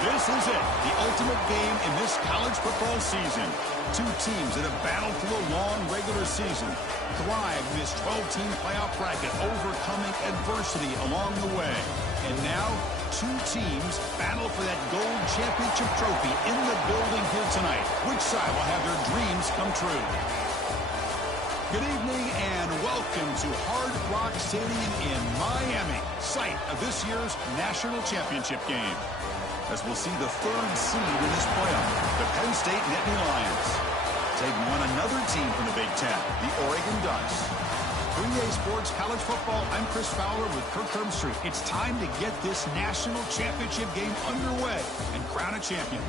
This is it, the ultimate game in this college football season. Two teams that have battled through a long regular season, thrived in this 12-team playoff bracket, overcoming adversity along the way. And now, two teams battle for that gold championship trophy in the building here tonight. Which side will have their dreams come true? Good evening and welcome to Hard Rock Stadium in Miami, site of this year's national championship game. As we'll see the third seed in this playoff, the Penn State Nittany Lions. Taking on another team from the Big Ten, the Oregon Ducks. 3A Sports College Football, I'm Chris Fowler with Kirk Herbstreit. It's time to get this national championship game underway and crown a champion.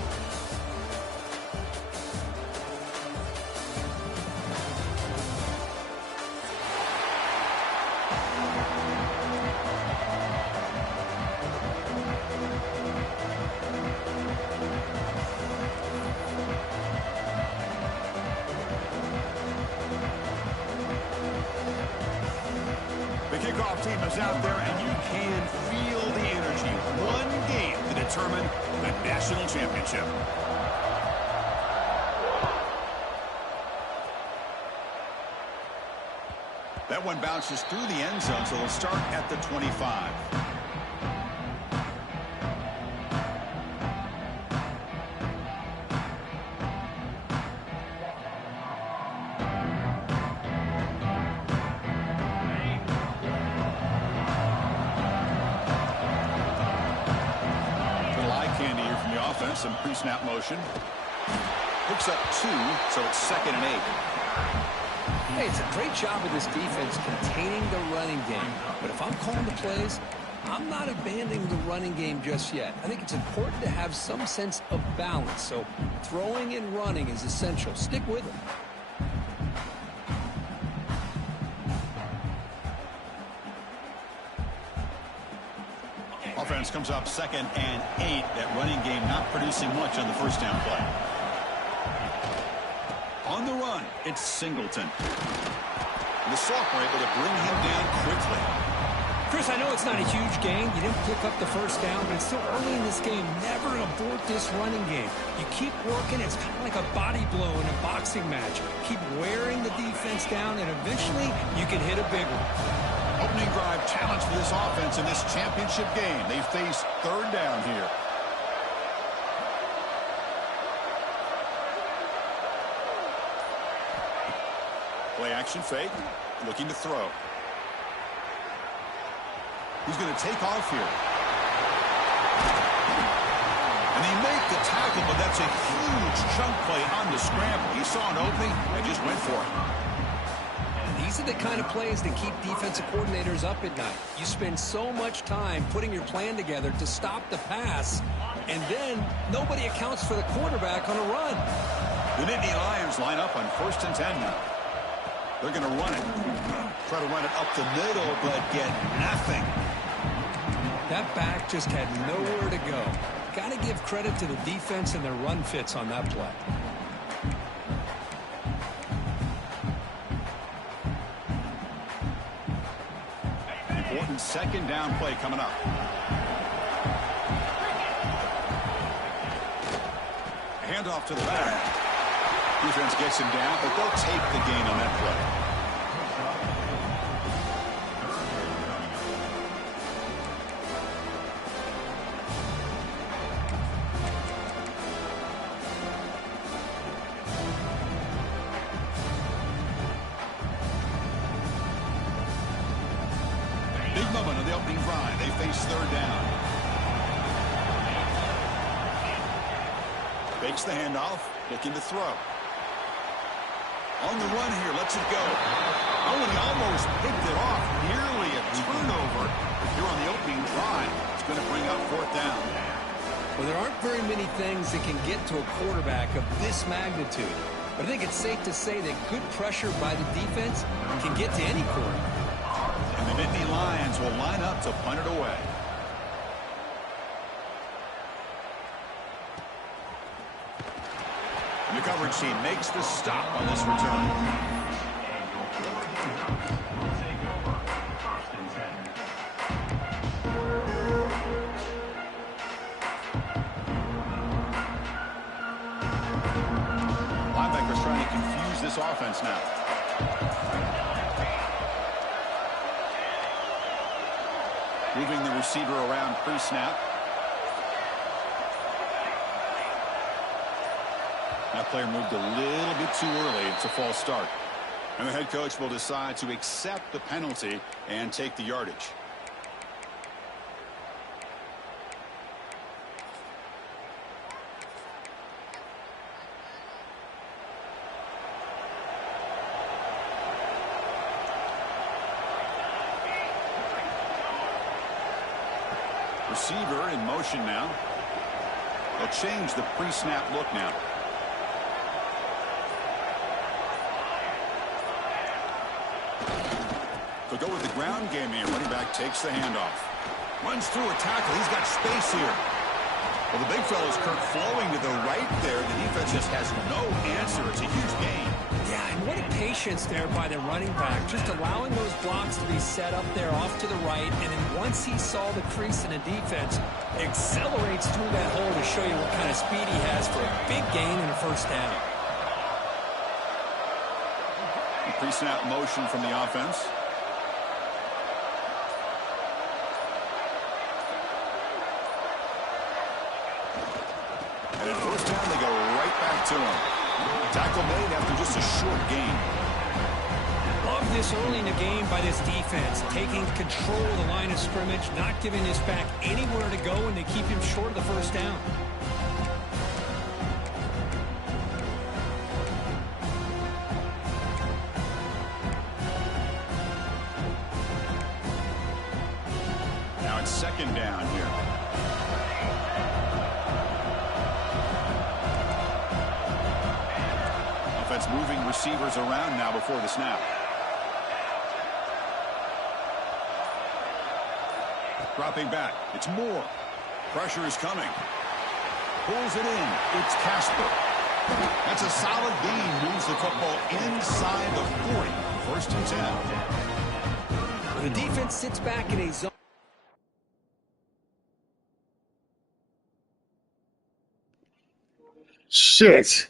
Kickoff team is out there, and you can feel the energy. One game to determine the national championship. That one bounces through the end zone, so they'll start at the 25. Some pre-snap motion. Hooks up 2, so it's 2nd and 8. Hey, it's a great job of this defense containing the running game. But if I'm calling the plays, I'm not abandoning the running game just yet. I think it's important to have some sense of balance. So throwing and running is essential. Stick with it. Offense comes up 2nd and 8. That running game not producing much on the first down play. On the run, it's Singleton. The sophomore able to bring him down quickly. Chris, I know it's not a huge gain. You didn't pick up the first down, but it's still early in this game. Never abort this running game. You keep working. It's kind of like a body blow in a boxing match. Keep wearing the defense down, and eventually you can hit a big one. Opening drive challenge for this offense in this championship game. They face 3rd down here. Play action fake. Looking to throw. He's going to take off here. And they make the tackle, but that's a huge chunk play on the scramble. He saw an opening and just went for it. These are the kind of plays that keep defensive coordinators up at night. You spend so much time putting your plan together to stop the pass, and then nobody accounts for the quarterback on a run. The Nittany Lions line up on 1st and 10 now. They're going to run it. Try to run it up the middle, but get nothing. That back just had nowhere to go. Got to give credit to the defense and their run fits on that play. Important 2nd down play coming up. Handoff to the back. Defense gets him down, but they'll take the gain on that play. Big moment of the opening drive. They face 3rd down. Fakes the handoff, looking to throw. On the run here, lets it go. Oh, and he almost picked it off. Nearly a turnover. Here on the opening drive, it's going to bring up 4th down. Well, there aren't very many things that can get to a quarterback of this magnitude. But I think it's safe to say that good pressure by the defense can get to any quarterback. And the Nittany Lions will line up to punt it away. And the coverage team makes the stop on this return. this offense now. Moving the receiver around pre-snap. That player moved a little bit too early. It's a false start. And the head coach will decide to accept the penalty and take the yardage. Receiver in motion now. They'll change the pre-snap look now. They'll go with the ground game here. Running back takes the handoff. Runs through a tackle. He's got space here. Well, the big fella's Kirk flowing to the right there. The defense just has no answer. It's a huge gain. Yeah, and what a patience there by the running back. Just allowing those blocks to be set up there off to the right. And then once he saw the crease in the defense, accelerates through that hole to show you what kind of speed he has for a big gain and a first down. Pre-snap motion from the offense. And at first down, they go right back to him. Tackle made after just a short gain. Love this early in the game by this defense. Taking control of the line of scrimmage, not giving this back anywhere to go, and they keep him short of the first down. Now it's second down here. Offense moving receivers around now before the snap. Dropping back. It's Moore. Pressure is coming. Pulls it in. It's Casper. That's a solid gain. Moves the football inside the 40. First and 10. The defense sits back in a zone. Shit.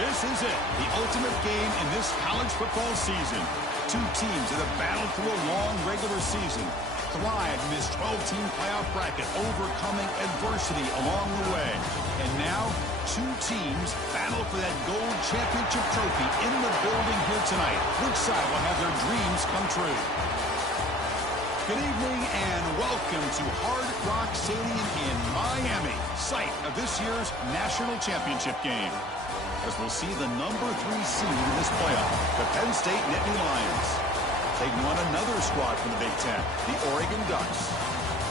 This is it, the ultimate game in this college football season. Two teams that have battled through a long regular season, thrived in this 12-team playoff bracket, overcoming adversity along the way. And now, two teams battle for that gold championship trophy in the building here tonight. Which side will have their dreams come true? Good evening and welcome to Hard Rock Stadium in Miami, site of this year's national championship game. As we'll see the number 3 seed in this playoff, the Penn State Nittany Lions. Taking on another squad from the Big Ten, the Oregon Ducks.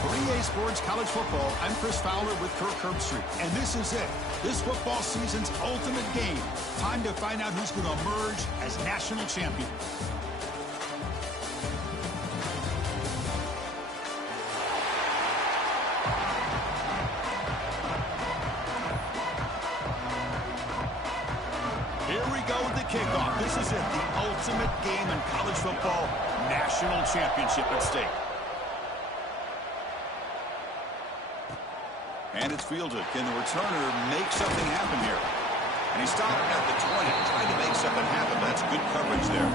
For EA Sports College Football, I'm Chris Fowler with Kirk Herbstreit, and this is it. This football season's ultimate game. Time to find out who's going to emerge as national champion. Here we go with the kickoff. This is it, the ultimate game in college football, national championship at stake. And it's fielded. Can the returner make something happen here? And he stopped at the 20, trying to make something happen. That's good coverage there.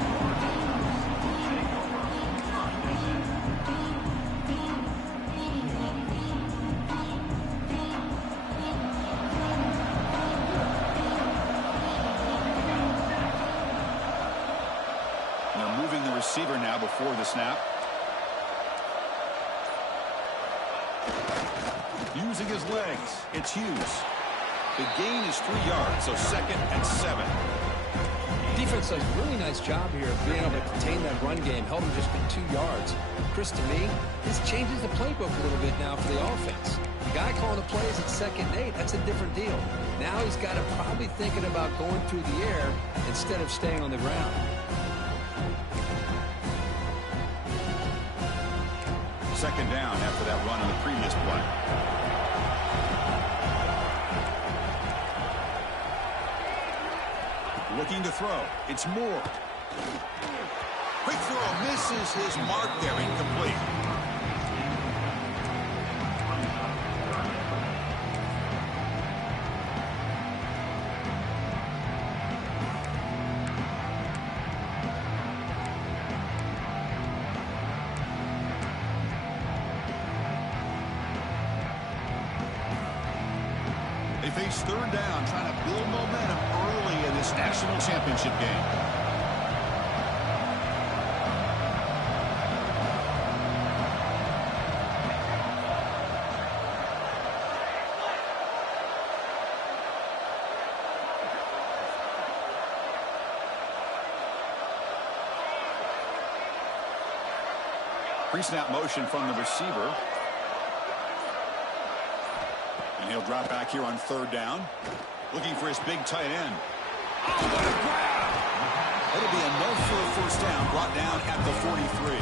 Receiver now before the snap. Using his legs, it's Hughes. The gain is 3 yards, so 2nd and 7. Defense does a really nice job here of being able to contain that run game, held him just for 2 yards. Chris, to me, this changes the playbook a little bit now for the offense. The guy calling the plays at 2nd and 8, that's a different deal. Now he's got to probably thinking about going through the air instead of staying on the ground. Second down after that run on the previous play. Looking to throw. It's Moore. Quick throw. Misses his mark there. Incomplete. They face third down, trying to build momentum early in this national championship game. Pre-snap motion from the receiver. And he'll drop back here on third down. Looking for his big tight end. Oh, what a grab! It'll be enough for a first down, brought down at the 43.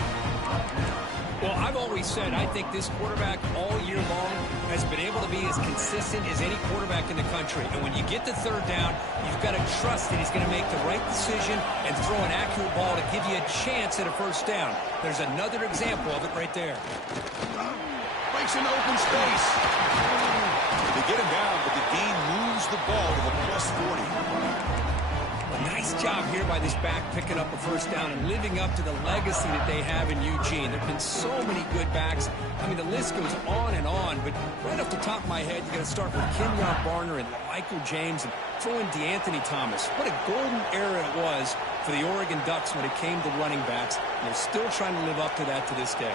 Well, I've always said I think this quarterback all year long has been able to be as consistent as any quarterback in the country. And when you get to third down, you've got to trust that he's going to make the right decision and throw an accurate ball to give you a chance at a first down. There's another example of it right there. Breaks into open space. They get him down, but the gain moves the ball to the plus 40. Nice job here by this back picking up a first down and living up to the legacy that they have in Eugene. There have been so many good backs. I mean, the list goes on and on, but right off the top of my head, you got to start with Kenyon Barner and Michael James and throw in DeAnthony Thomas. What a golden era it was for the Oregon Ducks when it came to running backs, and they're still trying to live up to that to this day.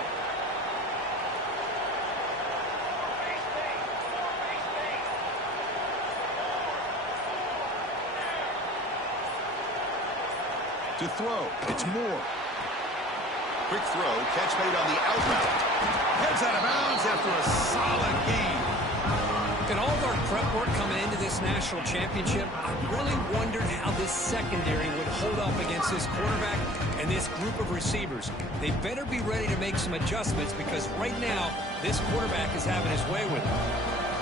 To throw, it's Moore. Quick throw, catch made on the out route. Heads out of bounds after a solid gain. In all of our prep work coming into this national championship, I really wondered how this secondary would hold up against this quarterback and this group of receivers. They better be ready to make some adjustments because right now, this quarterback is having his way with it.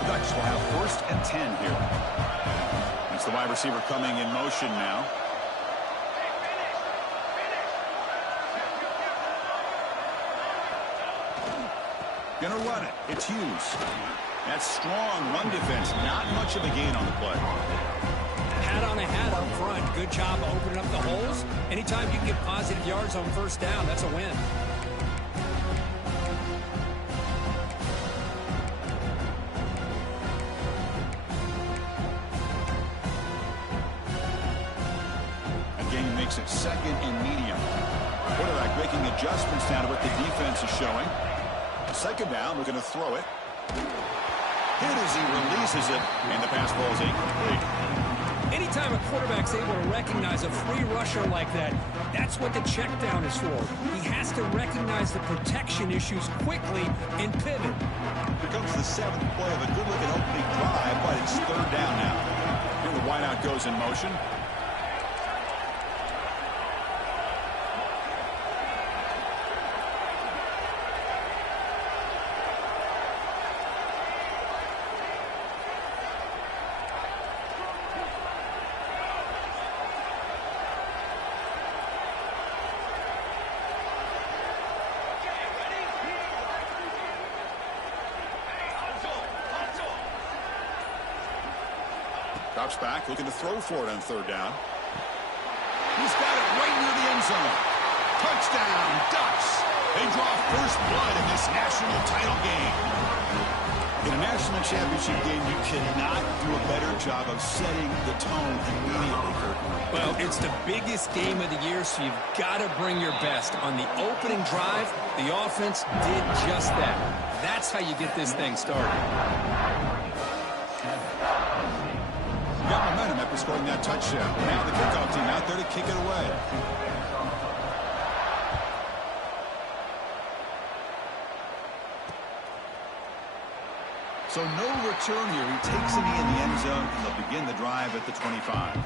The Ducks will have 1st and 10 here. That's the wide receiver coming in motion now. Gonna run it. It's Hughes. That's strong run defense. Not much of a gain on the play. Hat on the hat up front. Good job of opening up the holes. Anytime you can get positive yards on first down, that's a win. Again, makes it second and medium. Quarterback making adjustments now to what the defense is showing. Second down, we're going to throw it. Hit as he releases it, and the pass ball is incomplete. Anytime a quarterback's able to recognize a free rusher like that, that's what the check down is for. He has to recognize the protection issues quickly and pivot. Here comes the seventh play of a good-looking opening drive, but it's third down now. Here the wideout goes in motion. Drops back, looking to throw for it on third down. He's got it right near the end zone. Touchdown, Ducks. They draw first blood in this national title game. In a national championship game, you cannot do a better job of setting the tone immediately, Kurt. Well, it's the biggest game of the year, so you've got to bring your best. On the opening drive, the offense did just that. That's how you get this thing started. Got momentum after scoring that touchdown. Now the kickoff team out there to kick it away. So no return here. He takes a knee in the end zone, and they'll begin the drive at the 25.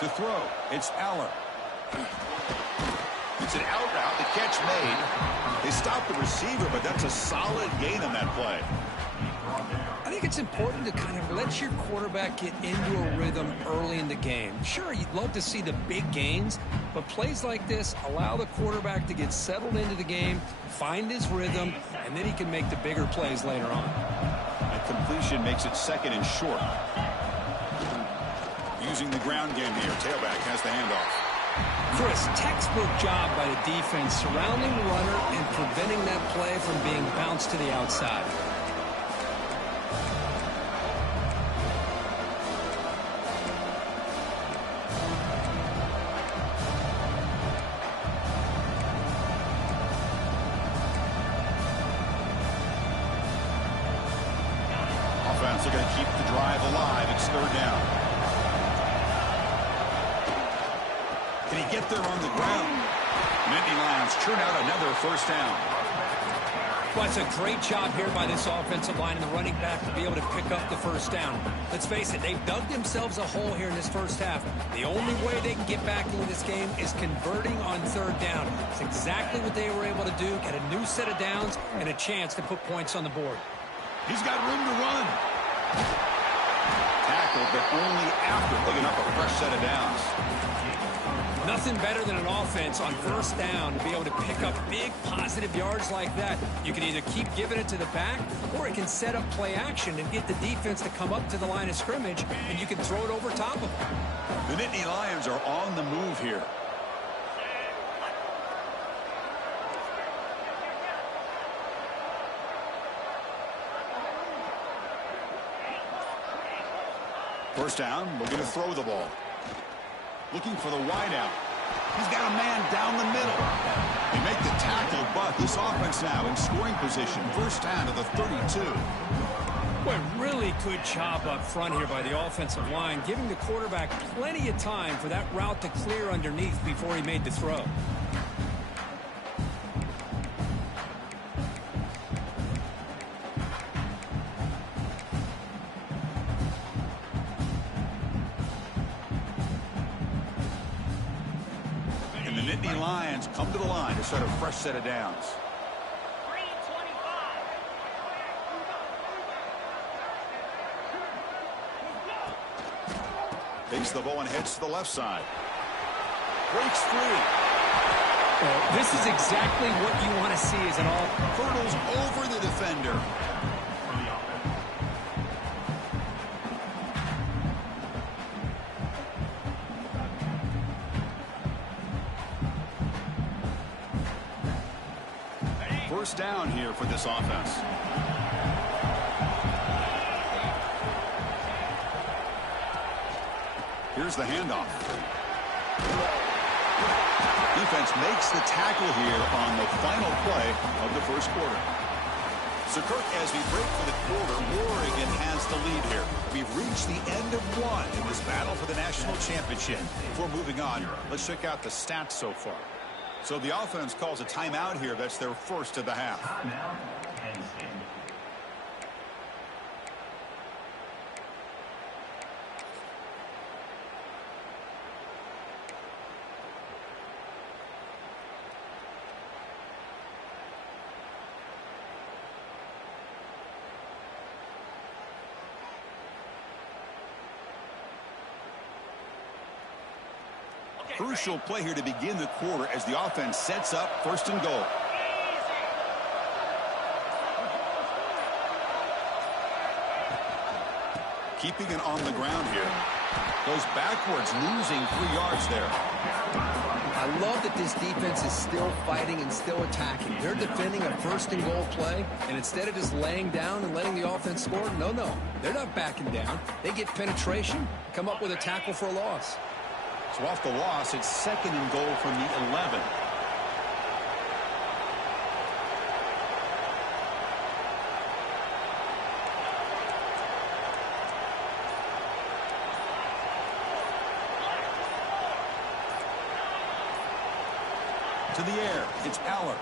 To throw, it's Aller. It's an out route, the catch made. They stopped the receiver, but that's a solid gain on that play. I think it's important to kind of let your quarterback get into a rhythm early in the game. Sure, you'd love to see the big gains, but plays like this allow the quarterback to get settled into the game, find his rhythm, and then he can make the bigger plays later on. A completion makes it second and short. Using the ground game here. Tailback has the handoff. Chris, textbook job by the defense surrounding the runner and preventing that play from being bounced to the outside. Offense are going to keep the drive alive. It's third down. Can he get there on the ground? Nittany Lions churn out another first down. Well, it's a great job here by this offensive line and the running back to be able to pick up the first down. Let's face it, they've dug themselves a hole here in this first half. The only way they can get back into this game is converting on third down. It's exactly what they were able to do, get a new set of downs and a chance to put points on the board. He's got room to run. Tackled, but only after picking up a fresh set of downs. Nothing better than an offense on first down to be able to pick up big positive yards like that. You can either keep giving it to the back, or it can set up play action and get the defense to come up to the line of scrimmage, and you can throw it over top of them. The Nittany Lions are on the move here. First down, we're going to throw the ball. Looking for the wideout. He's got a man down the middle. They make the tackle, but this offense now in scoring position. First down to the 32. Boy, really good job up front here by the offensive line, giving the quarterback plenty of time for that route to clear underneath before he made the throw. Lions come to the line to start a fresh set of downs. Takes the ball and heads to the left side. Breaks free. Well, this is exactly what you want to see as an all. Hurdles over the defender. First down here for this offense. Here's the handoff. Defense makes the tackle here on the final play of the first quarter. So, Kirk, as we break for the quarter, Oregon has the lead here. We've reached the end of one in this battle for the national championship. Before moving on, let's check out the stats so far. So the offense calls a timeout here. That's their first of the half. Crucial play here to begin the quarter as the offense sets up first and goal. Keeping it on the ground here. Goes backwards, losing 3 yards there. I love that this defense is still fighting and still attacking. They're defending a first and goal play, and instead of just laying down and letting the offense score, no, they're not backing down. They get penetration, come up with a tackle for a loss. So off the loss, it's second and goal from the 11. To the air, it's Aller.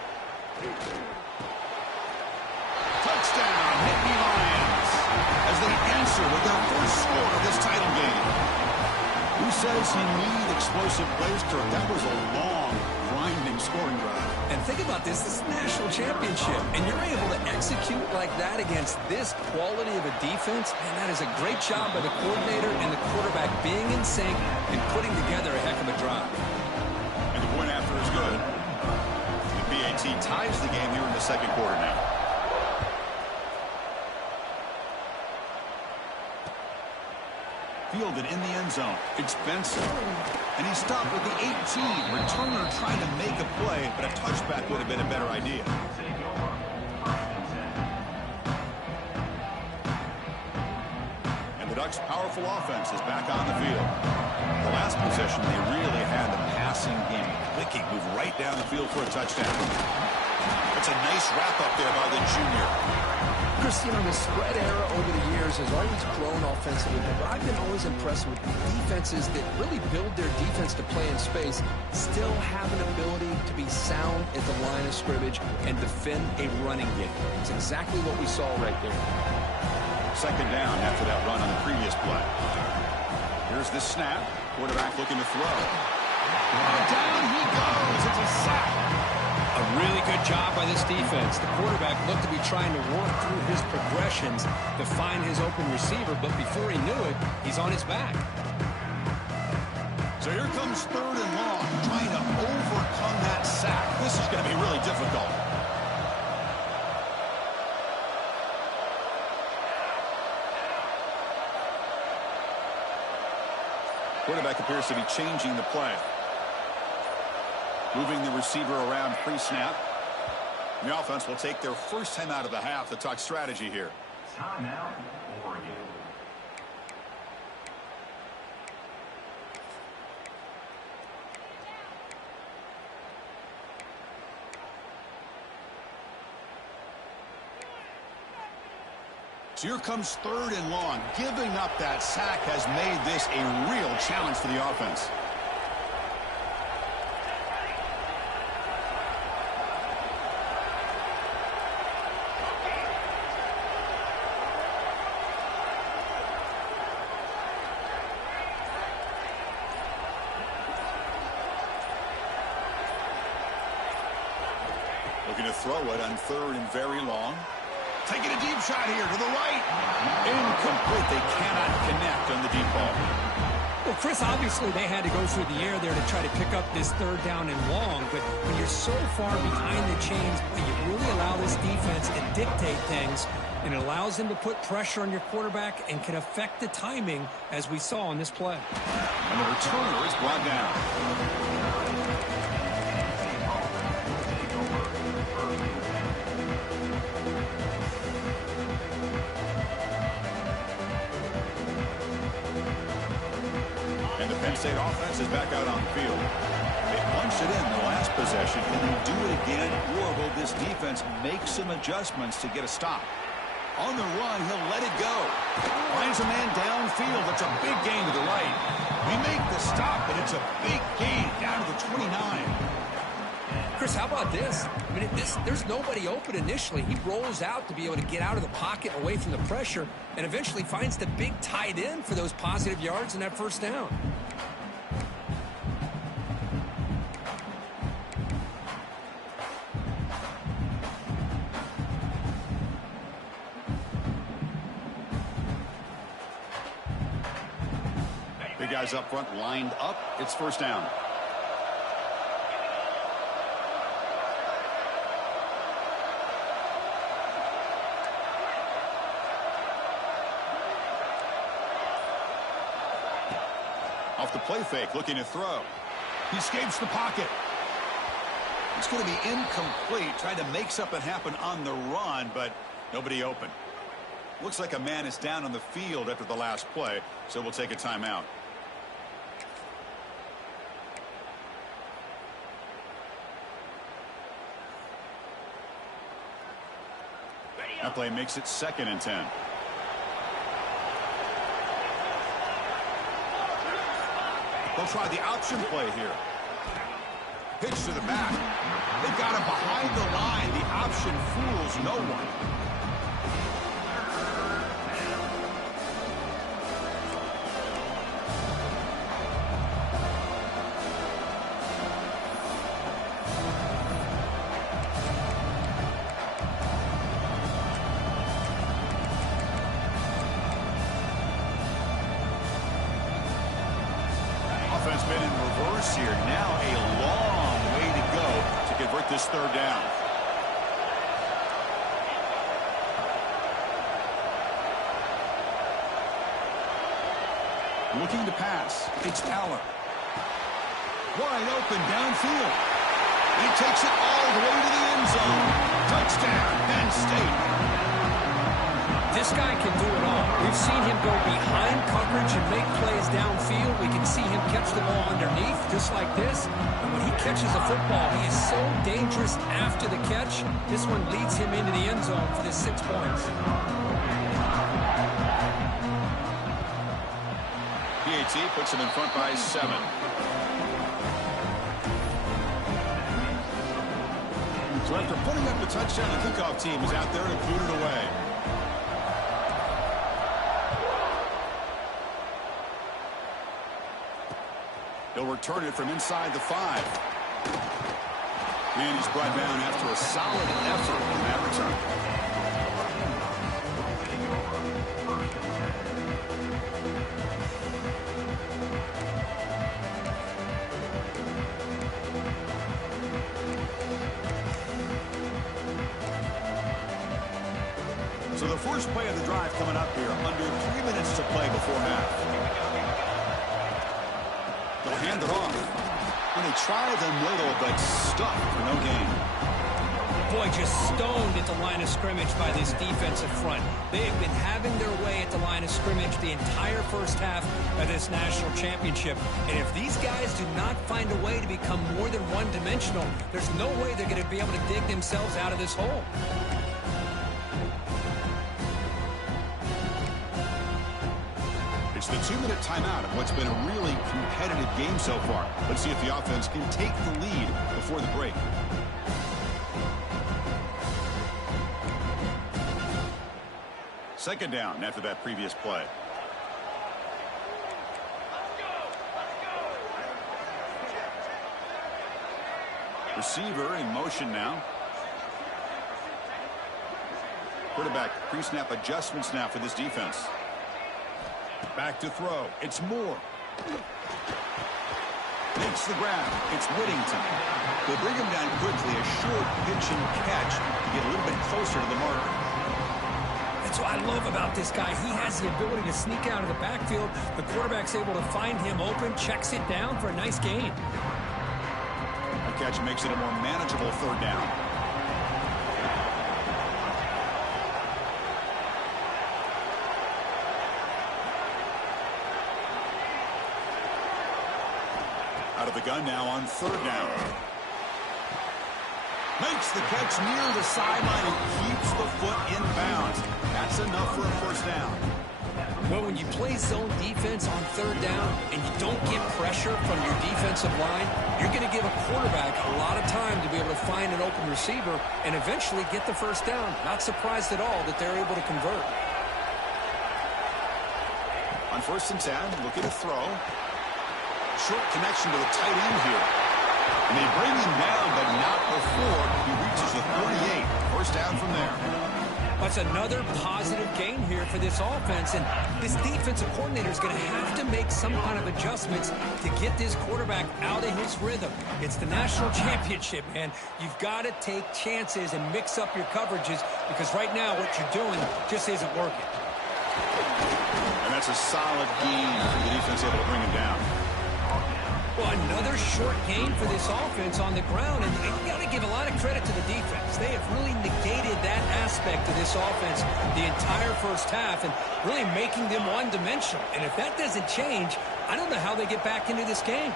Touchdown, Nittany Lions, as they answer with their first score of this title game. Who says you need explosive plays, Kirk? That was a long, grinding scoring drive. And think about this is national championship, and you're able to execute like that against this quality of a defense, and that is a great job by the coordinator and the quarterback being in sync and putting together a heck of a drive. And the point after is good. The BAT ties the game here in the second quarter now. Fielded in the end zone. It's Benson. And he stopped with the 18. Returner trying to make a play, but a touchback would have been a better idea. And the Ducks' powerful offense is back on the field. The last possession, they really had the passing game clicking, move right down the field for a touchdown. That's a nice wrap-up there by the junior. Chris, you know, the spread era over the years has always grown offensively, but I've been always impressed with defenses that really build their defense to play in space, still have an ability to be sound at the line of scrimmage and defend a running game. It's exactly what we saw right there. Second down after that run on the previous play. Here's the snap. Quarterback looking to throw. Down he goes. It's a sack. A really good job by this defense. The quarterback looked to be trying to work through his progressions to find his open receiver, but before he knew it, he's on his back. So here comes third and long, trying to overcome that sack. This is going to be really difficult. Quarterback appears to be changing the play. Moving the receiver around pre-snap. The offense will take their first time out of the half to talk strategy here. Timeout, Oregon. So here comes third and long. Giving up that sack has made this a real challenge for the offense. Looking to throw it on 3rd and very long. Taking a deep shot here to the right. Incomplete. They cannot connect on the deep ball. Well, Chris, obviously they had to go through the air there to try to pick up this 3rd down and long, but when you're so far behind the chains, you really allow this defense to dictate things, and it allows them to put pressure on your quarterback and can affect the timing, as we saw on this play. And the returner is brought down. Penn State offense is back out on the field. They punched it in the last possession. Can they do it again, or will this defense make some adjustments to get a stop? On the run, he'll let it go. Finds a man downfield. That's a big gain to the right. We make the stop, and it's a big gain down to the 29. Chris, how about this? I mean, there's nobody open initially. He rolls out to be able to get out of the pocket away from the pressure and eventually finds the big tight end for those positive yards in that 1st down. Big guys up front lined up. It's 1st down. Off the play fake, looking to throw. He escapes the pocket. It's going to be incomplete, trying to make something happen on the run, but nobody open. Looks like a man is down on the field after the last play, so we'll take a timeout. That play makes it 2nd and 10. They'll try the option play here. Pitch to the back. They've got him behind the line. The option fools no one. Offense been in reverse here. Now a long way to go to convert this 3rd down. Looking to pass. It's Aller. Wide open downfield. He takes it all the way to the end zone. Touchdown, Penn State. This guy can do it all. We've seen him go behind coverage and make plays downfield. We can see him catch the ball underneath, just like this. And when he catches a football, he is so dangerous after the catch. This one leads him into the end zone for the 6 points. PAT puts him in front by 7. So after putting up the touchdown, the kickoff team is out there to boot it away. He'll return it from inside the 5. And he's brought down after a solid effort on that return. So the first play of the drive coming up here. Under 3 minutes to play before half. They'll hand it off. And they try the middle, but stuck for no gain. Boy, just stoned at the line of scrimmage by this defensive front. They have been having their way at the line of scrimmage the entire 1st half of this national championship. And if these guys do not find a way to become more than one-dimensional, there's no way they're going to be able to dig themselves out of this hole. It's the 2-minute timeout of what's been a really competitive game so far. Let's see if the offense can take the lead before the break. Second down after that previous play. Receiver in motion now. Quarterback pre-snap adjustments now for this defense. Back to throw. It's Moore. Makes the grab. It's Whittington. They bring him down quickly. A short pitch and catch to get a little bit closer to the marker. That's what I love about this guy. He has the ability to sneak out of the backfield. The quarterback's able to find him open, checks it down for a nice gain. The catch makes it a more manageable third down. Out of the gun now on third down. Makes the catch near the sideline and keeps the foot in bounds. That's enough for a first down. Well, when you play zone defense on third down and you don't get pressure from your defensive line, you're going to give a quarterback a lot of time to be able to find an open receiver and eventually get the first down. Not surprised at all that they're able to convert. On 1st and 10, looking to throw. Short connection to the tight end here. And they bring him down, but not before he reaches the 38. First down from there. That's another positive gain here for this offense, and this defensive coordinator is going to have to make some kind of adjustments to get this quarterback out of his rhythm. It's the national championship, man. You've got to take chances and mix up your coverages because right now what you're doing just isn't working. And that's a solid gain for the defense able to bring him down. Well, another short gain for this offense on the ground, and you got to give a lot of credit to the defense. They have really negated that aspect of this offense the entire first half and really making them one-dimensional. And if that doesn't change, I don't know how they get back into this game.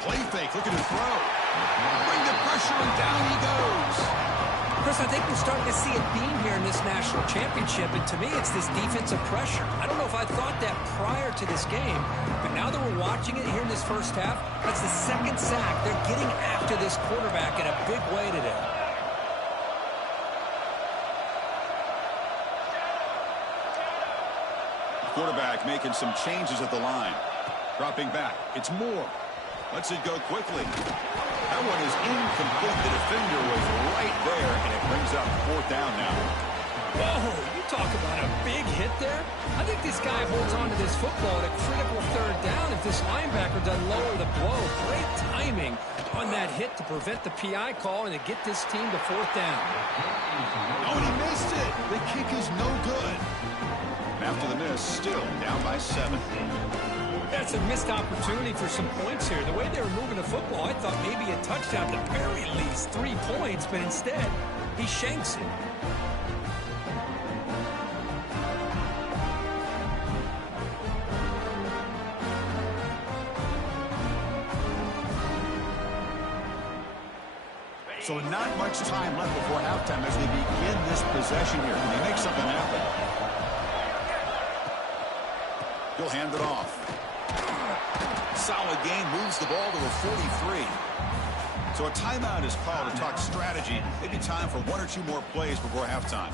Play fake, looking to throw. Bring the pressure, and down he goes. Chris, I think we're starting to see a theme here in this national championship, and to me, it's this defensive pressure. I don't know if I thought that prior to this game, but now that we're watching it here in this first half, that's the second sack. They're getting after this quarterback in a big way today. Quarterback making some changes at the line. Dropping back. It's Moore. Lets it go quickly. That one is incomplete. The defender was right there, and it brings up 4th down now. Whoa, you talk about a big hit there. I think this guy holds on to this football at a critical third down if this linebacker doesn't lower the blow. Great timing on that hit to prevent the PI call and to get this team to 4th down. Oh, and he missed it. The kick is no good. And after the miss, still down by 7. That's a missed opportunity for some points here. The way they were moving the football, I thought maybe a touchdown, at the very least 3 points, but instead, he shanks it. So not much time left before halftime as they begin this possession here. Can they make something happen? He'll hand it off. Solid gain, moves the ball to the 43. So a timeout is called to talk strategy. Maybe time for 1 or 2 more plays before halftime.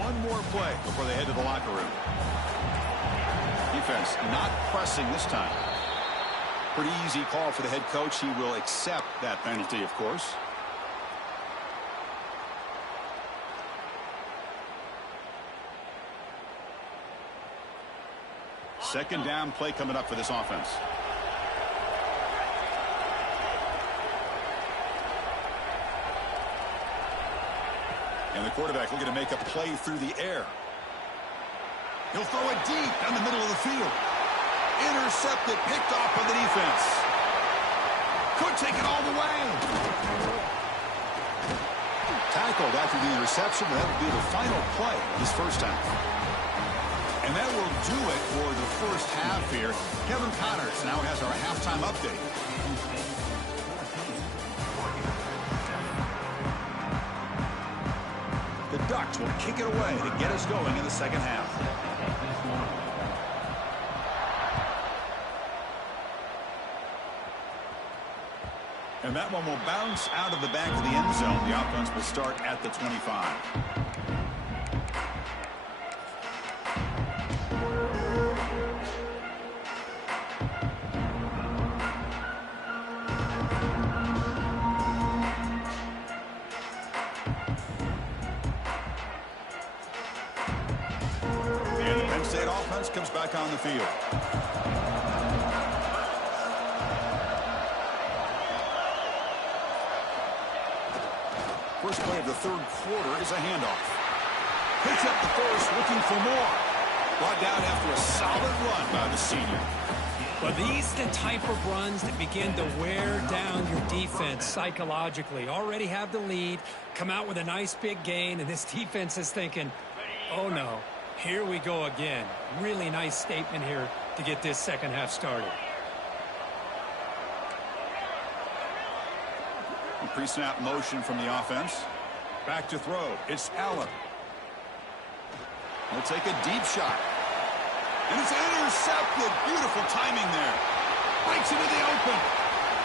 One more play before they head to the locker room. Defense not pressing this time. Pretty easy call for the head coach. He will accept that penalty, of course. Second down play coming up for this offense. And the quarterback looking to make a play through the air. He'll throw it deep down the middle of the field. Intercepted, picked off by the defense. Could take it all the way. Tackled after the interception. That'll be the final play this first half. And that will do it for the first half here. Kevin Connors now has our halftime update. The Ducks will kick it away to get us going in the second half. And that one will bounce out of the back of the end zone. The offense will start at the 25. And the Penn State offense comes back on the field. First play of the third quarter is a handoff. Picks up the first, looking for more. Brought down after a solid run by the senior. Well, these are the type of runs that begin to wear down your defense psychologically. Already have the lead, come out with a nice big gain, and this defense is thinking, oh no, here we go again. Really nice statement here to get this second half started. Pre-snap motion from the offense. Back to throw. It's Allen. He'll take a deep shot. And it's intercepted. Beautiful timing there. Breaks into the open.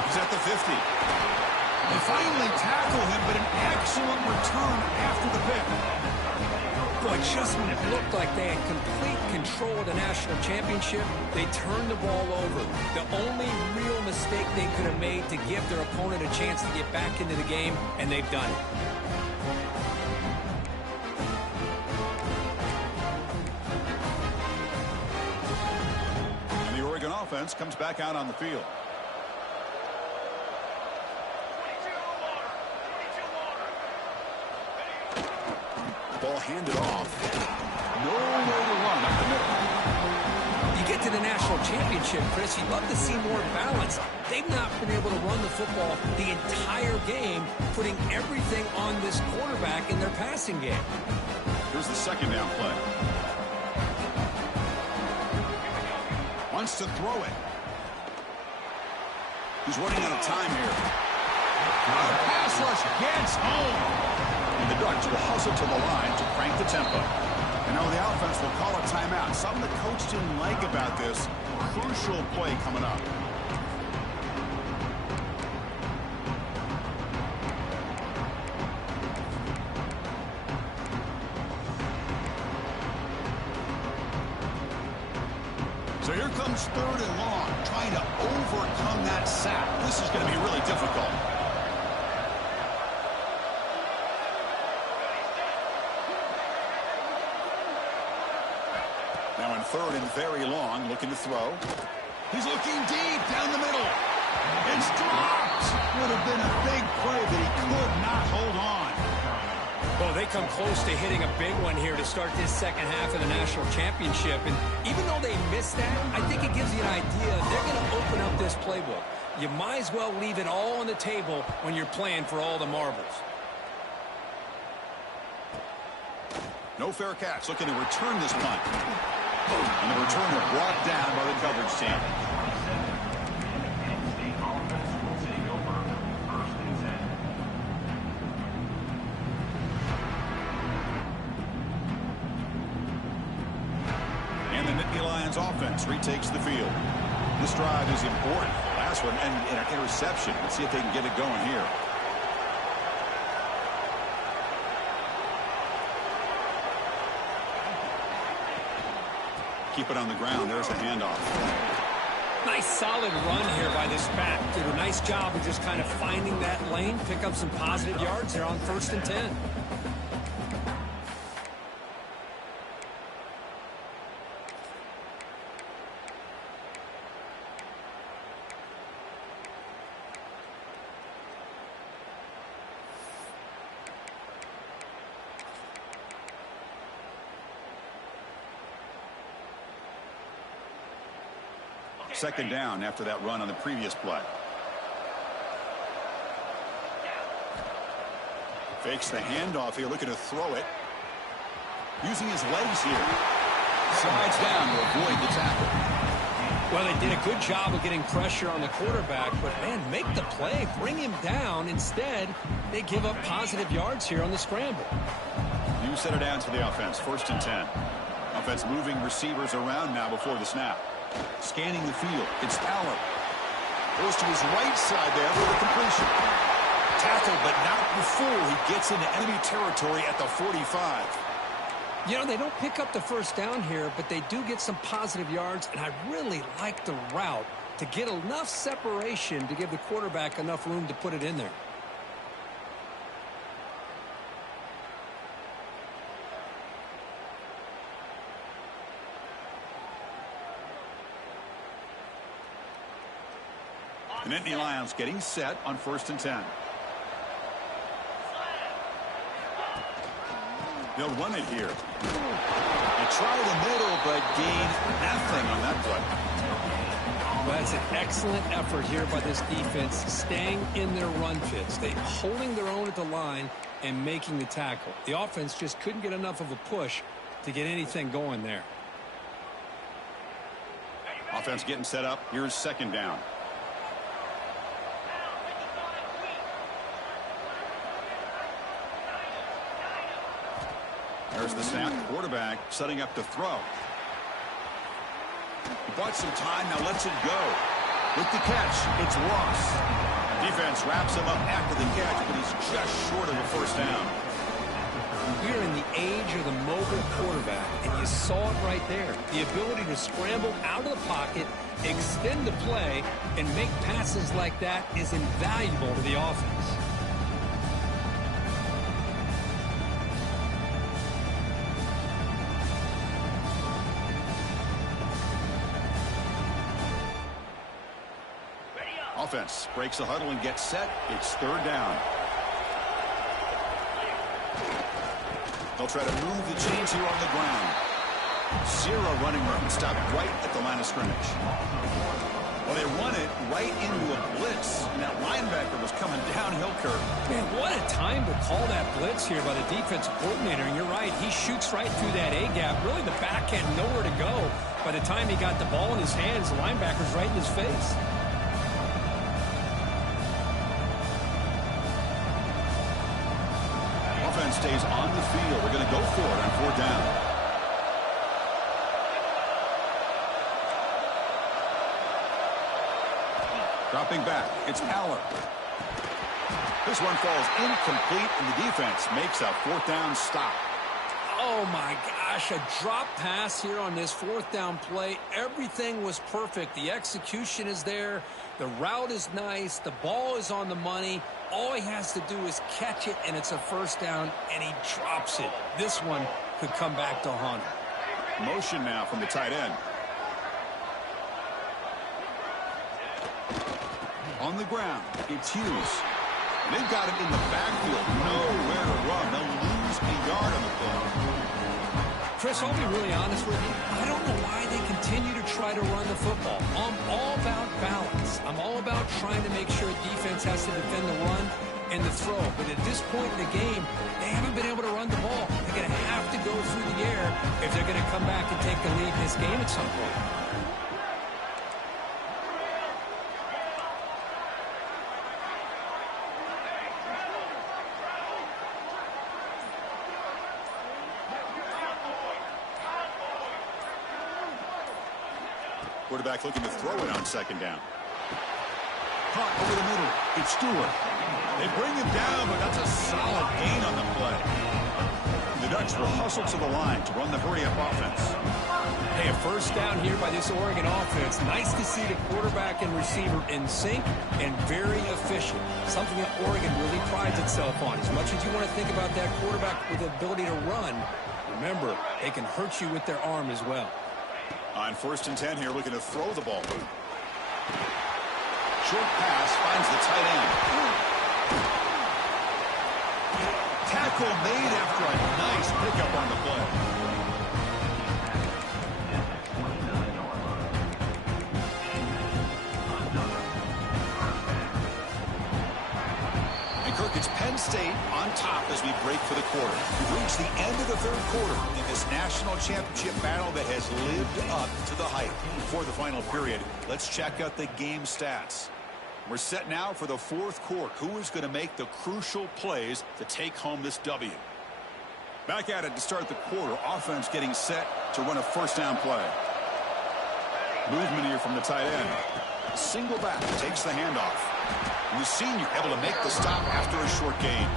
He's at the 50. They finally tackle him, but an excellent return after the pick. Boy, just when it looked like they had complete control of the national championship, they turned the ball over. The only real mistake they could have made to give their opponent a chance to get back into the game, and they've done it. And the Oregon offense comes back out on the field. Ball handed off. No way to run up the middle. You get to the national championship, Chris, you'd love to see more balance. They've not been able to run the football the entire game, putting everything on this quarterback in their passing game. Here's the second down play. Wants to throw it. He's running out of time here. The pass rush gets home. And the Ducks will hustle to the line to crank the tempo. And now the offense will call a timeout. Something the coach didn't like about this. Crucial play coming up. So here comes third and long, trying to overcome that sack. This is going to be really difficult. Now in third and very long, looking to throw. He's looking deep down the middle. It's dropped. Would have been a big play, but he could not hold on. Well, they come close to hitting a big one here to start this second half of the national championship. And even though they missed that, I think it gives you an idea they're going to open up this playbook. You might as well leave it all on the table when you're playing for all the marbles. No fair catch. Looking to return this punt. And the returner brought down by the coverage team. And the Nittany Lions offense retakes the field. This drive is important. Last one and an interception. Let's see if they can get it going here. Keep it on the ground. There's the handoff. Nice solid run here by this back. Did a nice job of just kind of finding that lane, pick up some positive yards there on 1st and 10. Second down after that run on the previous play. Fakes the handoff here, looking to throw it. Using his legs here. Slides down to avoid the tackle. Well, they did a good job of getting pressure on the quarterback, but, man, make the play, bring him down. Instead, they give up positive yards here on the scramble. New set of downs for the offense, 1st and 10. Offense moving receivers around now before the snap. Scanning the field. It's Allen. Goes to his right side there for the completion. Tackled, but not before he gets into enemy territory at the 45. You know, they don't pick up the first down here, but they do get some positive yards, and I really like the route to get enough separation to give the quarterback enough room to put it in there. The Nittany Lions getting set on 1st and 10. They'll run it here. They try the middle, but gain nothing on that play. Well, that's an excellent effort here by this defense, staying in their run fits. They holding their own at the line and making the tackle. The offense just couldn't get enough of a push to get anything going there. Offense getting set up. Here's 2nd down. There's the snap. Quarterback setting up to throw. He bought some time. Now lets it go. With the catch, it's Ross. Defense wraps him up after the catch, but he's just short of a 1st down. We're in the age of the mobile quarterback, and you saw it right there. The ability to scramble out of the pocket, extend the play, and make passes like that is invaluable to the offense. Offense breaks the huddle and gets set. It's 3rd down. They'll try to move the chains here on the ground. 0 running room. Stopped right at the line of scrimmage. Well, they run it right into a blitz, and that linebacker was coming downhill curve. Man, what a time to call that blitz here by the defensive coordinator. And you're right, he shoots right through that A-gap. Really, the back had nowhere to go. By the time he got the ball in his hands, the linebacker's right in his face. Offense stays on the field. They're going to go for it on 4th down. Dropping back, it's Aller. This one falls incomplete, and the defense makes a 4th down stop. Oh, my gosh, a drop pass here on this 4th down play. Everything was perfect. The execution is there. The route is nice. The ball is on the money. All he has to do is catch it, and it's a 1st down, and he drops it. This one could come back to haunt him. Motion now from the tight end. On the ground, it's Hughes. They've got him in the backfield. Nowhere to run. They'll lose a yard on the play. Chris, I'll be really honest with you. I don't know why they continue to try to run the football. I'm all about balance. I'm all about trying to make sure defense has to defend the run and the throw. But at this point in the game, they haven't been able to run the ball. They're going to have to go through the air if they're going to come back and take the lead in this game at some point. Quarterback looking to throw it on 2nd down. Caught over the middle. It's Stewart. They bring him down, but that's a solid gain on the play. The Ducks will hustle to the line to run the hurry-up offense. Hey, a 1st down here by this Oregon offense. Nice to see the quarterback and receiver in sync and very efficient. Something that Oregon really prides itself on. As much as you want to think about that quarterback with the ability to run, remember, they can hurt you with their arm as well. On 1st and 10 here, looking to throw the ball. Short pass finds the tight end. Tackle made after a nice pickup on the play. And Kirk, it's Penn State on top as we break for the quarter. We've reached the end of the 3rd quarter in this national championship battle that has lived up to the hype. Before the final period, let's check out the game stats. We're set now for the 4th quarter. Who is going to make the crucial plays to take home this W? Back at it to start the quarter. Offense getting set to run a 1st down play. Movement here from the tight end. Single back, takes the handoff. And the senior able to make the stop after a short gain.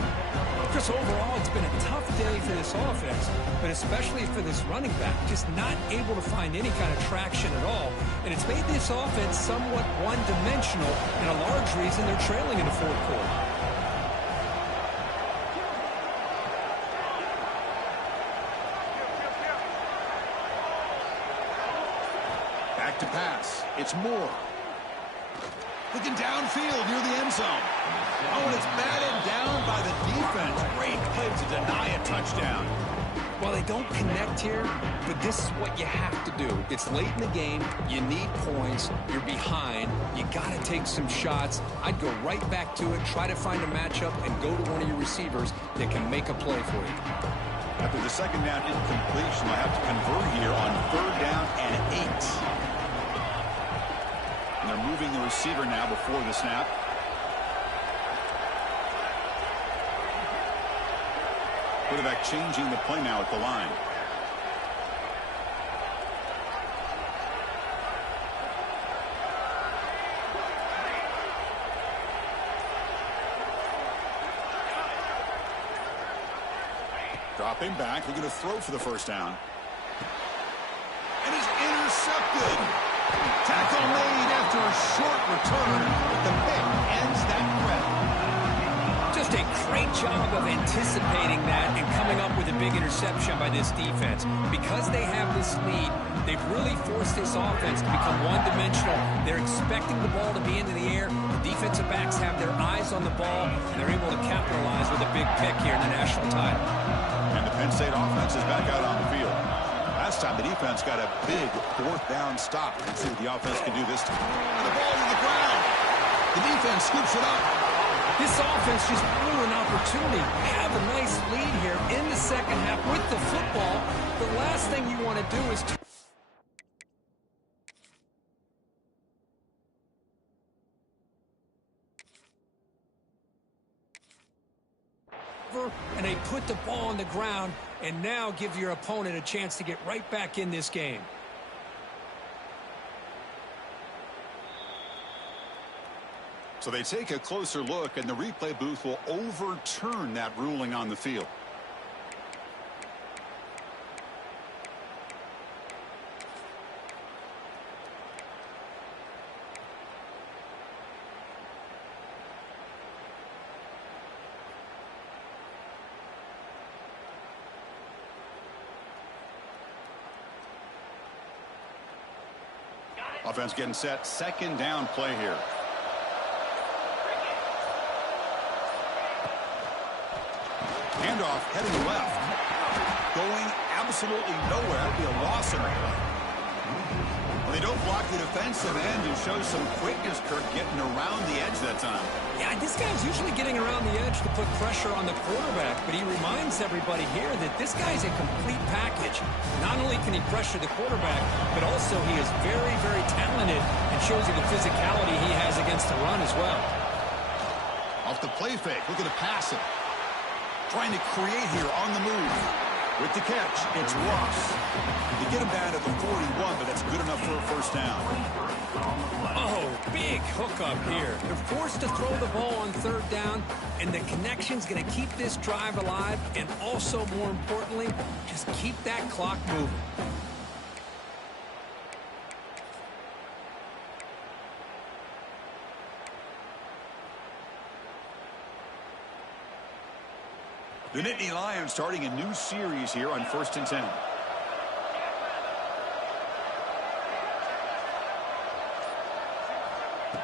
Just overall, it's been a tough day for this offense, but especially for this running back, just not able to find any kind of traction at all. And it's made this offense somewhat one-dimensional, and a large reason they're trailing in the fourth quarter. Back to pass. It's Moore. Looking downfield near the end zone. Oh, and it's batted down by the defense. Great play to deny a touchdown. Well, they don't connect here, but this is what you have to do. It's late in the game. You need points. You're behind. You got to take some shots. I'd go right back to it, try to find a matchup, and go to one of your receivers that can make a play for you. After the second down incompletion, I have to convert here on third down and 8. And they're moving the receiver now before the snap. Quarterback changing the play now at the line. Dropping back, looking to throw for the first down. And he's intercepted. Tackle made after a short return. The pick ends that threat. Just a great job of anticipating that and coming up with a big interception by this defense. Because they have this lead, they've really forced this offense to become one-dimensional. They're expecting the ball to be into the air. The defensive backs have their eyes on the ball, and they're able to capitalize with a big pick here in the national title. And the Penn State offense is back out on the field. Last time the defense got a big fourth down stop. Let's see what the offense can do this time. And the ball to the ground. The defense scoops it up. This offense just blew an opportunity. They have a nice lead here in the second half with the football. The last thing you want to do is and they put the ball on the ground and now give your opponent a chance to get right back in this game. So they take a closer look, and the replay booth will overturn that ruling on the field. Offense getting set. Second down play here. Handoff heading left. Going absolutely nowhere. That'd be a loss in the play. Well, they don't block the defensive end and show some quickness, Kirk, getting around the edge that time. Yeah, this guy's usually getting around the edge to put pressure on the quarterback, but he reminds everybody here that this guy's a complete package. Not only can he pressure the quarterback, but also he is very, very talented and shows you the physicality he has against the run as well. Off the play fake, looking to pass it. Trying to create here on the move. With the catch, it's Ross. They get him down at the 41, but that's good enough for a first down. Oh, big hookup here. They're forced to throw the ball on third down, and the connection's going to keep this drive alive, and also, more importantly, just keep that clock moving. The Nittany Lions starting a new series here on 1st and 10.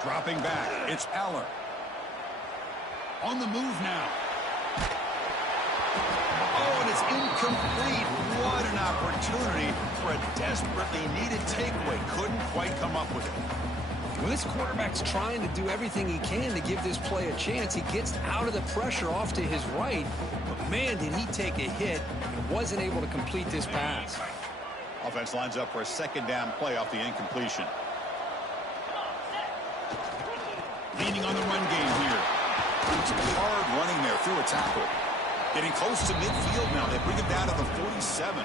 Dropping back, it's Aller. On the move now. Oh, and it's incomplete. What an opportunity for a desperately needed takeaway. Couldn't quite come up with it. Well, this quarterback's trying to do everything he can to give this play a chance. He gets out of the pressure off to his right, but man, did he take a hit and wasn't able to complete this pass. Offense lines up for a second down play off the incompletion. Leaning on the run game here. It's hard running there through a tackle. Getting close to midfield now. They bring him down to the 47.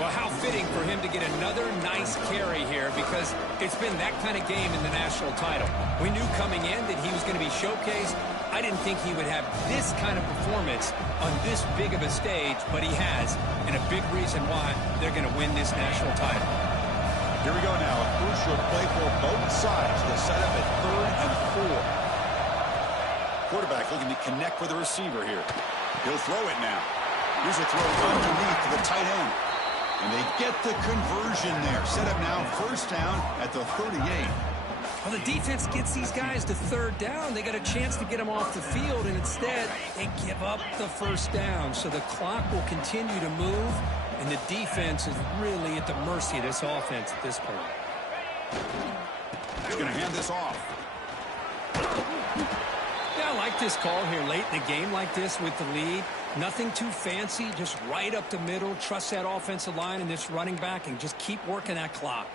Well, how fitting for him to get another nice carry here, because it's been that kind of game in the national title. We knew coming in that he was going to be showcased. I didn't think he would have this kind of performance on this big of a stage, but he has, and a big reason why they're going to win this national title. Here we go now. A crucial play for both sides to set up at 3rd and 4. Quarterback looking to connect with the receiver here. He'll throw it now. Here's a throw underneath to the tight end. And they get the conversion there. Set up now 1st down at the 38. Well, the defense gets these guys to 3rd down. They got a chance to get them off the field, and instead they give up the 1st down. So the clock will continue to move, and the defense is really at the mercy of this offense at this point. He's going to hand this off. Yeah, I like this call here late in the game like this with the lead. Nothing too fancy, just right up the middle. Trust that offensive line and this running back and just keep working that clock.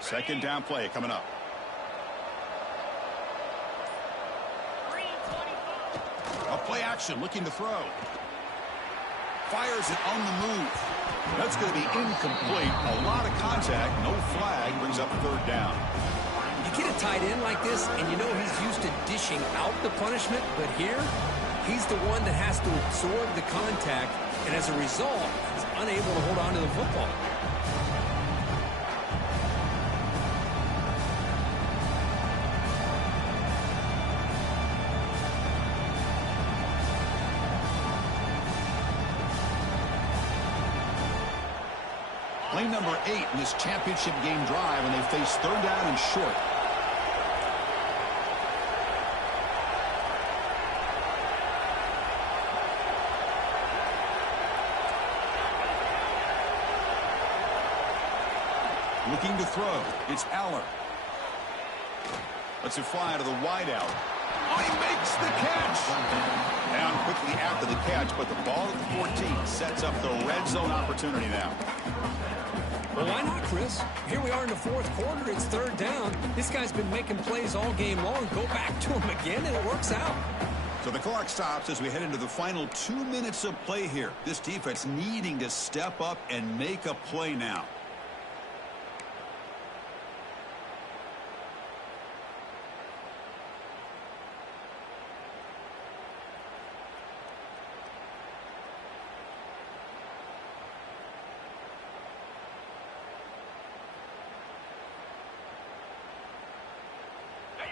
Second down play coming up. A play action looking to throw. Fires it on the move. That's going to be incomplete. A lot of contact. No flag. Brings up 3rd down. You get a tight end like this, and you know he's used to dishing out the punishment, but here, he's the one that has to absorb the contact, and as a result, he's unable to hold on to the football. Play number 8 in this championship game drive when they face 3rd down and short. Looking to throw. It's Aller. Lets it fly to the wideout. Oh, he makes the catch. Down quickly after the catch, but the ball at the 14 sets up the red zone opportunity now. Well, why not, Chris? Here we are in the 4th quarter. It's 3rd down. This guy's been making plays all game long. Go back to him again, and it works out. So the clock stops as we head into the final 2 minutes of play here. This defense needing to step up and make a play now.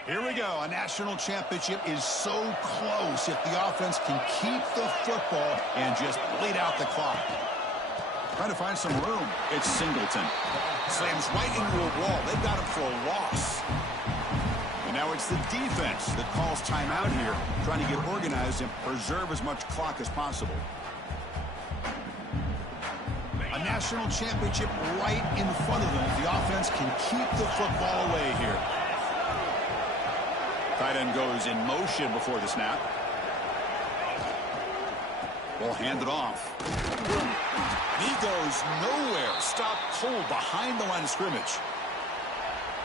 Here we go. A national championship is so close if the offense can keep the football and just bleed out the clock. Trying to find some room. It's Singleton. Slams right into a wall. They've got him for a loss. And now it's the defense that calls timeout here, trying to get organized and preserve as much clock as possible. A national championship right in front of them if the offense can keep the football away here. Tight end goes in motion before the snap. Ball handed off. And he goes nowhere. Stopped cold behind the line of scrimmage.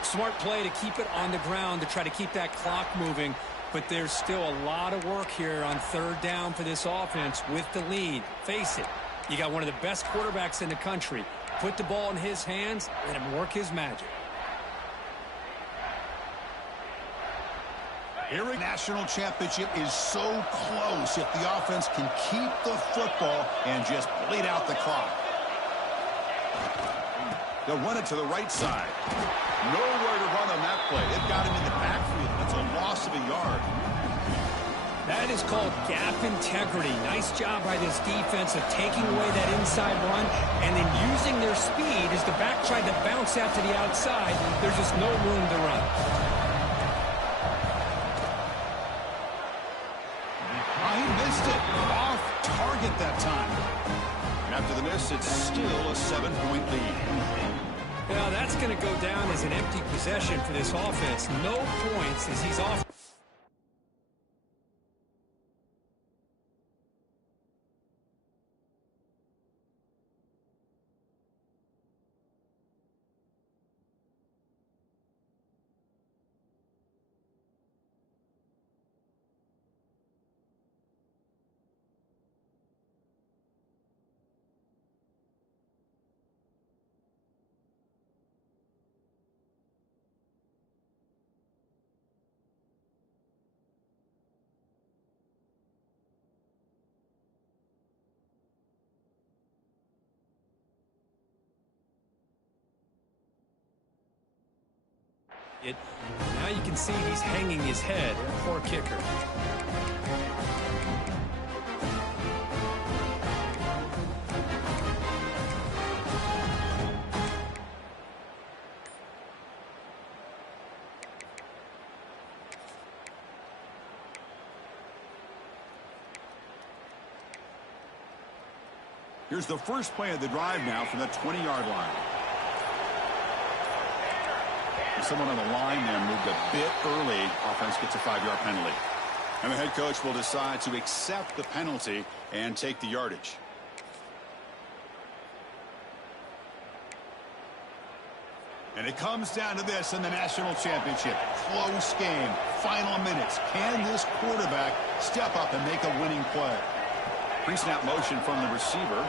Smart play to keep it on the ground to try to keep that clock moving. But there's still a lot of work here on 3rd down for this offense with the lead. Face it, you got one of the best quarterbacks in the country. Put the ball in his hands, let him work his magic. Here, a national championship is so close if the offense can keep the football and just bleed out the clock. They'll run it to the right side. Nowhere to run on that play. They've got him in the backfield. That's a loss of a yard. That is called gap integrity. Nice job by this defense of taking away that inside run and then using their speed as the back tried to bounce out to the outside. There's just no room to run. He missed it. Off target that time. And after the miss, it's still a 7-point lead. Well, that's going to go down as an empty possession for this offense. No points as he's off. it. Now you can see he's hanging his head. Poor kicker. Here's the first play of the drive now from the 20-yard line. Someone on the line there moved a bit early. Offense gets a 5-yard penalty. And the head coach will decide to accept the penalty and take the yardage. And it comes down to this in the national championship. Close game. Final minutes. Can this quarterback step up and make a winning play? Pre-snap motion from the receiver.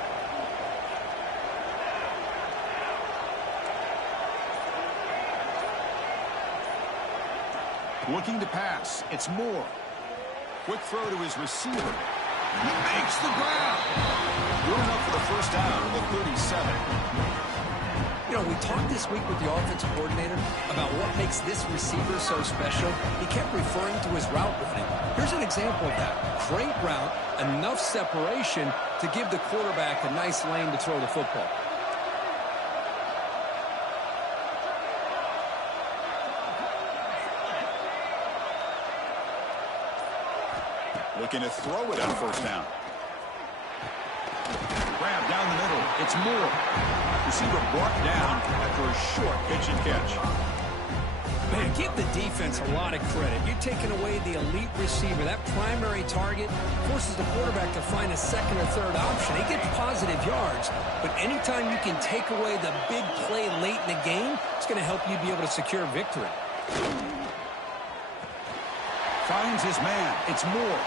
Looking to pass. It's Moore. Quick throw to his receiver. He makes the grab. Good enough for the first down at the 37. You know, we talked this week with the offensive coordinator about what makes this receiver so special. He kept referring to his route running. Here's an example of that. Great route, enough separation to give the quarterback a nice lane to throw the football. Looking to throw it on first down. Grab down the middle. It's Moore. Receiver brought down after a short pitch and catch. Man, give the defense a lot of credit. You're taking away the elite receiver. That primary target forces the quarterback to find a second or third option. He gets positive yards, but anytime you can take away the big play late in the game, it's going to help you be able to secure victory. Finds his man. It's Moore.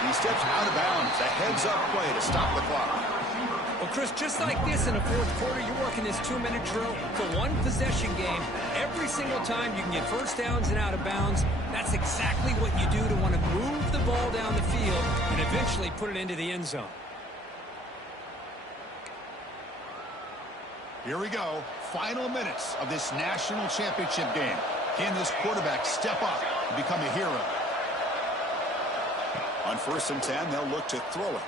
And he steps out of bounds. A heads-up play to stop the clock. Well, Chris, just like this in the fourth quarter, you're working this 2-minute drill. It's a one-possession game. Every single time you can get first downs and out of bounds, that's exactly what you do to want to move the ball down the field and eventually put it into the end zone. Here we go. Final minutes of this national championship game. Can this quarterback step up and become a hero? On 1st and 10, they'll look to throw it.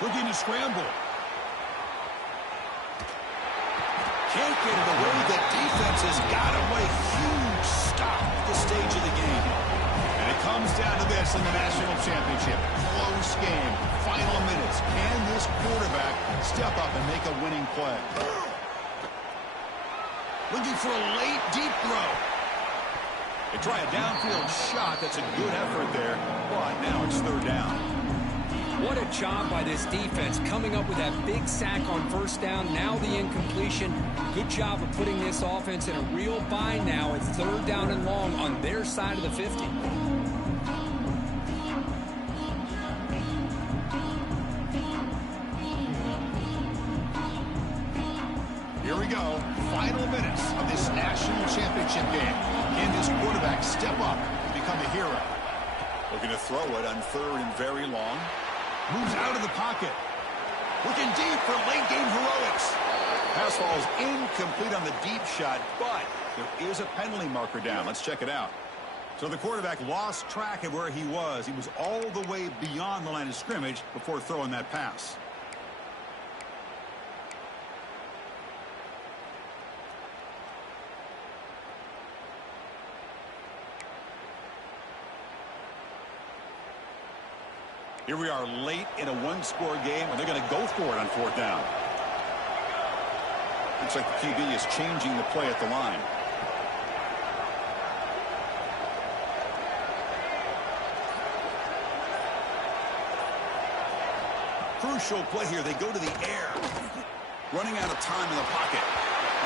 Looking to scramble. Can't get it away. The defense has got away. Huge stop at this stage of the game. And it comes down to this in the national championship. Close game. Final minutes. Can this quarterback step up and make a winning play? Looking for a late deep throw. They try a downfield shot. That's a good effort there, but now it's 3rd down. What a job by this defense coming up with that big sack on first down. Now the incompletion. Good job of putting this offense in a real bind now at 3rd down and long on their side of the 50. Here we go. Final minutes of this national championship game. Can this quarterback step up and become a hero? Looking to throw it on 3rd and very long. Moves out of the pocket. Looking deep for late game heroics. Pass falls incomplete on the deep shot, but there is a penalty marker down. Let's check it out. So the quarterback lost track of where he was. He was all the way beyond the line of scrimmage before throwing that pass. Here we are late in a one-score game, and they're going to go for it on 4th down. Looks like the QB is changing the play at the line. Crucial play here. They go to the air. Running out of time in the pocket.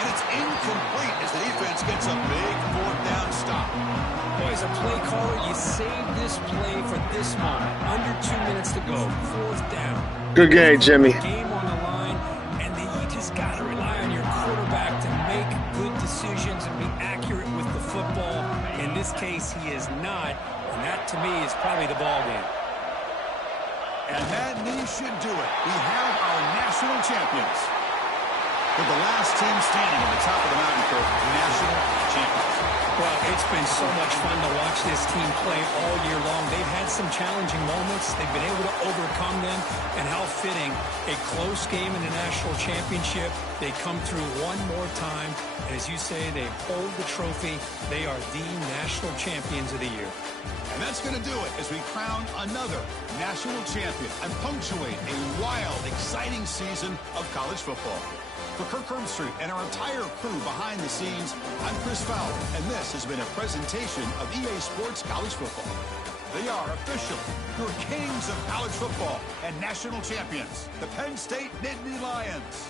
And it's incomplete as the defense gets a big 4th down stop. Boy, as a play caller, you save this play for this moment. Under 2 minutes to go. 4th down. Good game, Jimmy. Game on the line, and then you just got to rely on your quarterback to make good decisions and be accurate with the football. In this case, he is not, and that, to me, is probably the ball game. And that knee should do it. We have our national champions. with the last team standing at the top of the mountain for national champions. Well, it's been so much fun to watch this team play all year long. They've had some challenging moments. They've been able to overcome them. And how fitting, a close game in the national championship. They come through one more time. And as you say, they hold the trophy. They are the national champions of the year. And that's going to do it as we crown another national champion and punctuate a wild, exciting season of college football. For Kirk Herbstreit and our entire crew behind the scenes, I'm Chris Fowler, and this has been a presentation of EA Sports College Football. They are officially your kings of college football and national champions, the Penn State Nittany Lions.